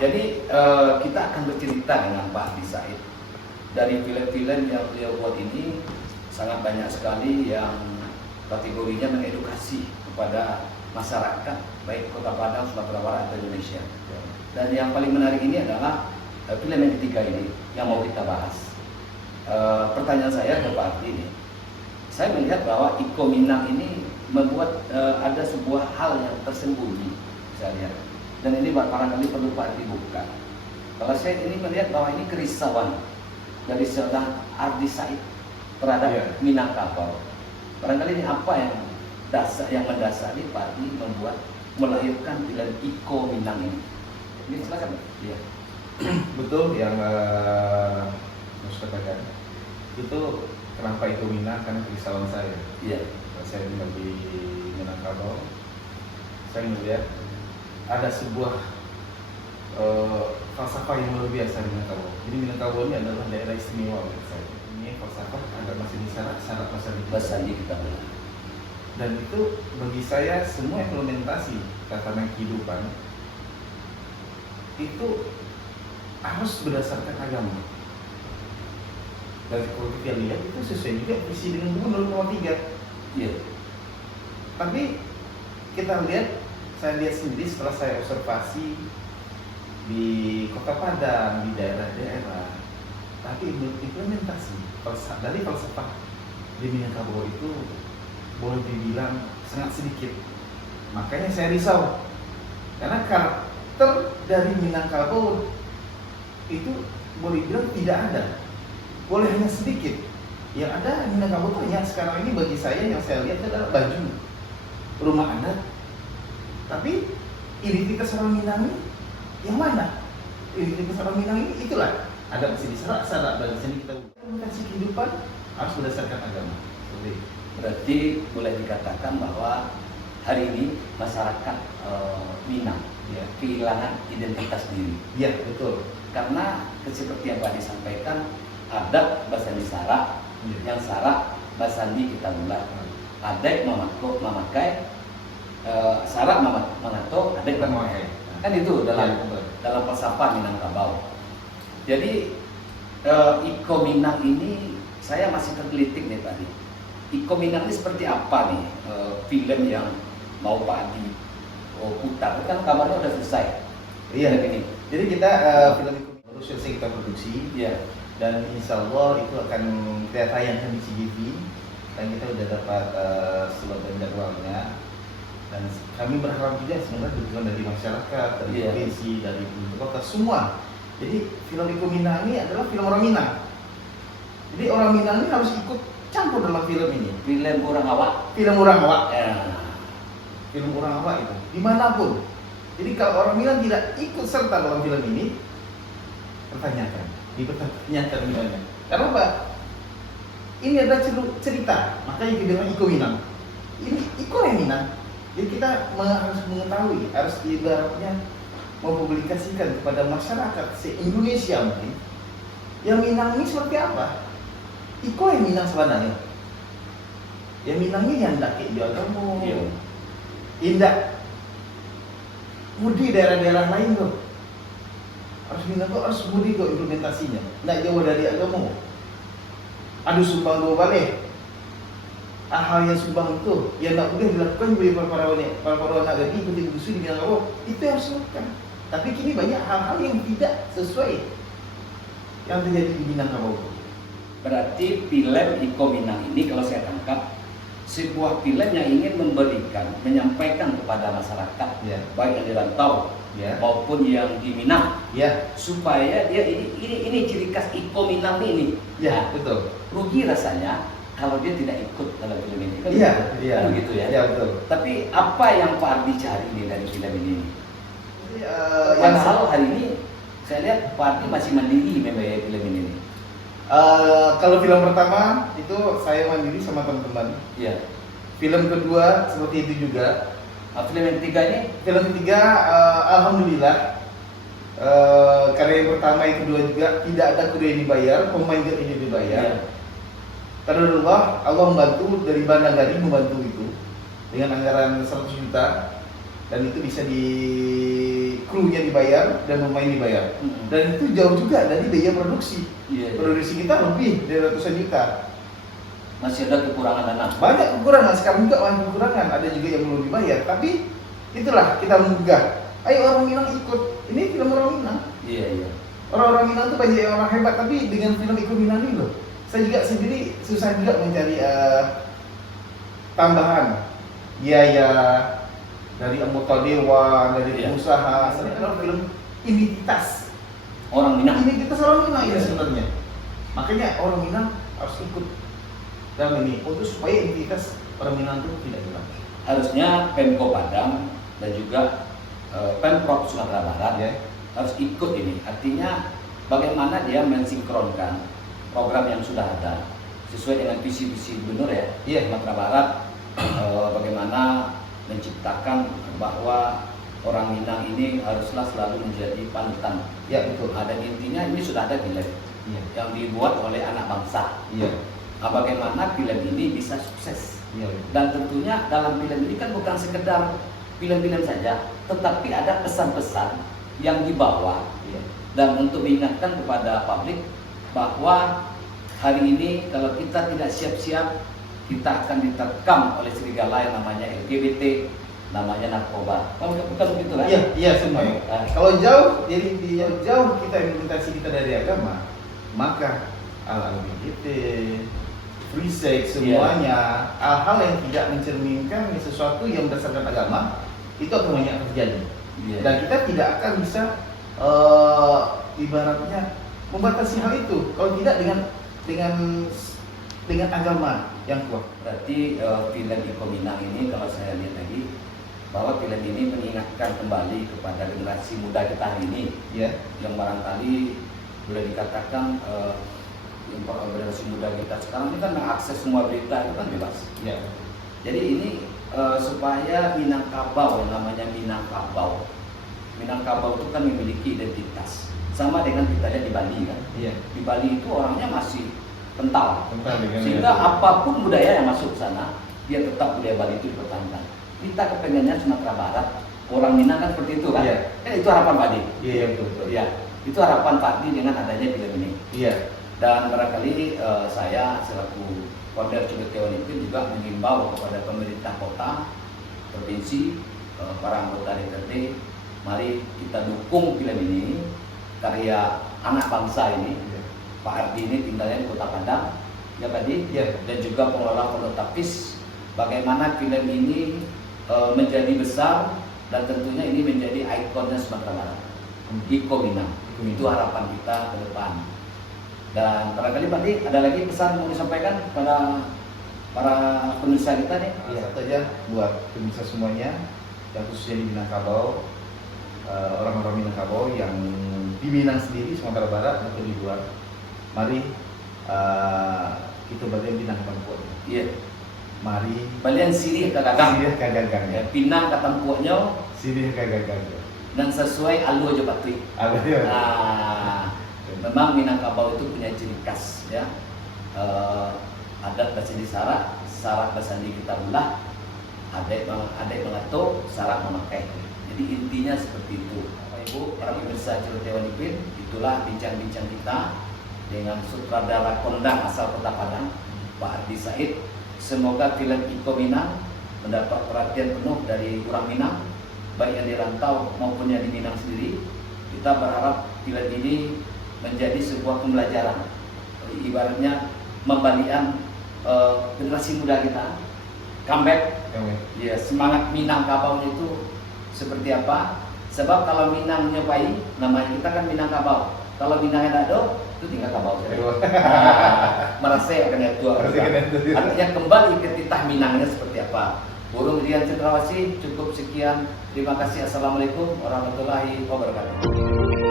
Jadi kita akan bercerita dengan Pak Adi Said. Dari film-film yang beliau buat ini sangat banyak sekali yang kategorinya mengedukasi kepada masyarakat baik Kota Padang, Sumatera Barat atau Indonesia. Dan yang paling menarik ini adalah film yang ketiga ini yang mau kita bahas. Pertanyaan saya ke Pak Adi ini, saya melihat bahwa Iko Minang ini membuat ada sebuah hal yang tersembunyi, saya lihat. Dan ini barangkali perlu Pak Adi buka. Kalau saya ini melihat bahwa ini kerisauan dari seorang Adi Said terhadap Minangkabau. Barangkali ini apa yang mendasari Pak Adi melahirkan film Iko Minang ini. Ini silakan. Iya. Betul yang Mas katakan. Itu kenapa Iko Minang, karena kerisauan saya. Iya. Saya tinggal di Minangkabau. Saya melihat ada sebuah falsafah yang luar biasa di Minangkabau. Jadi Minangkabau ini adalah daerah istimewa menurut saya. Ini falsafah ada masih di syarat bahasa kita. Dan itu bagi saya semua implementasi tatanan kehidupan itu harus berdasarkan agama. Dan kalau kita lihat itu sesuai juga visi dengan Gubernur nomor 3. Iya. Tapi kita lihat, saya lihat sendiri setelah saya observasi di Kota Padang, di daerah-daerah, tapi implementasi dari falsafah di Minangkabau itu boleh dibilang sangat sedikit. Makanya saya risau, karena karakter dari Minangkabau itu boleh dibilang tidak ada, boleh hanya sedikit. Yang ada Minangkabau hanya sekarang ini bagi saya yang saya lihat adalah baju, rumah adat. Tapi identitas orang Minang ini yang mana? Identitas orang Minang ini itulah ada masih di syarat dan sini kita komunikasi kehidupan harus berdasarkan agama. Berarti boleh dikatakan bahwa hari ini masyarakat Minang kehilangan identitas diri. Iya, betul. Karena seperti yang Pak disampaikan, adat bahasa Sara, yang Sara bahasa kita bulat, adat memakai Sara manato, adat memakai. Kan itu dalam falsafah Minangkabau. Jadi Iko Minang ini saya masih tergelitik nih tadi. Iko Minang ini seperti apa nih film yang mau Pak Adi putar? Kan kabarnya udah selesai. Iya. Ini. Jadi kita film Iko Minang baru selesai kita produksi. Iya. Dan insya Allah itu akan kita tayangkan di CGV. Dan kita udah dapat slot dan jadwalnya. Dan kami berharap juga sebenarnya dukungan dari masyarakat, dari provinsi, dari kota semua. Jadi film Iko Minang ini adalah film orang Minang. Jadi orang Minang ini harus ikut campur dalam film ini. Film orang awak. Film orang awak. Ya. Film orang awak itu dimanapun. Jadi kalau orang Minang tidak ikut serta dalam film ini, dipertanyakan gimana? Karena apa? Ini adalah cerita, makanya kita bilang Iko Minang. Ini Iko yang Minang. Jadi kita harus mengetahui, harus ibaratnya mempublikasikan kepada masyarakat se-Indonesia mungkin yang Minang ini seperti apa. Iko yang Minang sebenarnya. Yang Minang ini yang daki Jogamo, indah. Mudi daerah-daerah lain tuh. Harus Minang tuh harus mudi kok implementasinya. Nggak jauh dari agama. Aduh sumpah dua balik. Hal yang sumbang itu yang tidak boleh dilakukan oleh para nagari penting musuh di Minangkabau itu yang harus dilakukan. Tapi kini banyak hal-hal yang tidak sesuai yang terjadi di Minangkabau. Berarti film Iko Minang ini kalau saya tangkap sebuah film yang ingin menyampaikan kepada masyarakat baik yang di rantau maupun yang di Minang supaya dia ini ciri khas Iko Minang ini. Betul. Rugi rasanya kalau dia tidak ikut dalam film ini. Kan begitu ya. Iya, betul. Tapi apa yang Pak Ardi cari nih dari film ini? Padahal hari ini saya lihat Pak Ardi masih mandiri membayar film ini. Kalau film pertama itu saya mandiri sama teman-teman. Iya. Film kedua seperti itu juga. Film yang ketiga ini? Film ketiga, alhamdulillah. Karena yang pertama, yang kedua juga tidak ada kru yang dibayar, pemain juga ini dibayar. Karena Allah membantu dari Banagari membantu itu dengan anggaran 100 juta. dan itu bisa di krunya dibayar dan pemain dibayar. Hmm. Dan itu jauh juga dari biaya produksi. Iya, iya. Produksi kita lebih dari ratusan juta. Masih ada kekurangan dana. Banyak kekurangan, sekarang juga banyak kekurangan, ada juga yang belum dibayar. Tapi itulah kita menggugah. Ayo orang Minang ikut. Ini film orang Minang. Iya, iya. Orang-orang Minang tuh banyak yang orang hebat, tapi dengan film Iko Minang ini loh, saya juga sendiri susah juga mencari tambahan biaya dari anggota dewan, dari Iya. pengusaha. Sebenarnya kalau film identitas Orang Minang. identitas orang Minang ya Iya. sebenarnya. Makanya orang Minang harus ikut dalam ini untuk supaya identitas orang Minang itu tidak hilang. Harusnya Pemko Padang dan juga Pemprov Sumatera Barat Ya. harus ikut ini. Artinya bagaimana dia mensinkronkan program yang sudah ada sesuai dengan visi-visi gubernur ya Iya. Sumatera Barat, bagaimana menciptakan bahwa orang Minang ini haruslah selalu menjadi panutan. Ya betul. Dan intinya ini sudah ada film Iya. yang dibuat oleh anak bangsa. Iya. Bagaimana film ini bisa sukses. Iya. Dan tentunya dalam film ini kan bukan sekedar film-film saja, tetapi ada pesan-pesan yang dibawa Iya. dan untuk mengingatkan kepada publik bahwa hari ini kalau kita tidak siap-siap, kita akan diterkam oleh serigala yang namanya LGBT, namanya narkoba. Bukan begitu kan? Iya, iya semua. Nah, Kalau jauh, jadi jauh kita implementasi kita dari agama, maka LGBT, free sex, semuanya hal-hal yang tidak mencerminkan sesuatu yang berdasarkan agama itu akan banyak terjadi. iya. Dan kita tidak akan bisa ibaratnya membatasi hal itu kalau tidak dengan agama yang kuat. Berarti film Iko Minang ini kalau saya lihat lagi bahwa film ini mengingatkan kembali kepada generasi muda kita hari ini Ya, yang barangkali boleh dikatakan generasi muda kita sekarang ini kan mengakses semua berita itu kan bebas. ya, Jadi ini supaya Minangkabau, yang namanya Minangkabau. Minangkabau itu kan memiliki identitas. Sama dengan kita lihat di Bali kan. iya. Di Bali itu orangnya masih kental. Tentang dengan Sehingga apapun budaya yang masuk ke sana, dia tetap budaya Bali itu dipertahankan. Kita kepengennya Sumatera Barat, orang Minang kan seperti itu kan. Iya. Kan itu harapan Pak Di. Iya, iya betul, betul. Iya. Itu harapan Pak Di dengan adanya film ini. Iya. Dan barangkali saya selaku Koordinator Cendekiawan itu juga mengimbau kepada pemerintah kota, provinsi, para anggota DPRD, mari kita dukung film ini, karya anak bangsa ini. Iya. Pak Ardi ini tinggalnya di Kota Padang, ya tadi, Iya. dan juga pengelola Pondok Tapis. Bagaimana film ini menjadi besar dan tentunya ini menjadi ikonnya Sumatera Barat, Iko Minang. Itu harapan kita ke depan. Dan barangkali Pak Di, ada lagi pesan mau disampaikan kepada para pemirsa kita nih? Satu aja buat pemirsa semuanya, yang khususnya di Minangkabau, orang-orang Minangkabau yang di Minang sendiri, Sumatera Barat atau di luar, mari kita balian Pinang Katampuak. Iya. Mari Balian sirih kagagang. sirih kagagang Ya, ya, Pinang Katampuaknya sirih kagagang ya. dan sesuai alu aja Pak Tri. Ada ya. Nah, memang Minangkabau itu punya ciri khas ya. Adat basandi sarak basandi kita belah, adat mengatur, sarak memakai. Jadi intinya seperti itu. Bapak Ibu, para pemirsa Ciletewan Ipin, itulah bincang-bincang kita dengan sutradara kondang asal Kota Padang, Pak Ardi Said. Semoga film Iko Minang mendapat perhatian penuh dari orang Minang, baik yang di rantau maupun yang di Minang sendiri. Kita berharap film ini menjadi sebuah pembelajaran, ibaratnya membalikan generasi muda kita comeback, ya semangat Minangkabau itu seperti apa? Sebab kalau Minang nyobai, namanya kita kan Minangkabau. Kalau Minangnya tidak ada, itu tinggal kabau. Merasa akan yang tua. Artinya kembali ke titah Minangnya seperti apa? Burung Rian Cendrawasih, cukup sekian. Terima kasih. Assalamualaikum warahmatullahi wabarakatuh.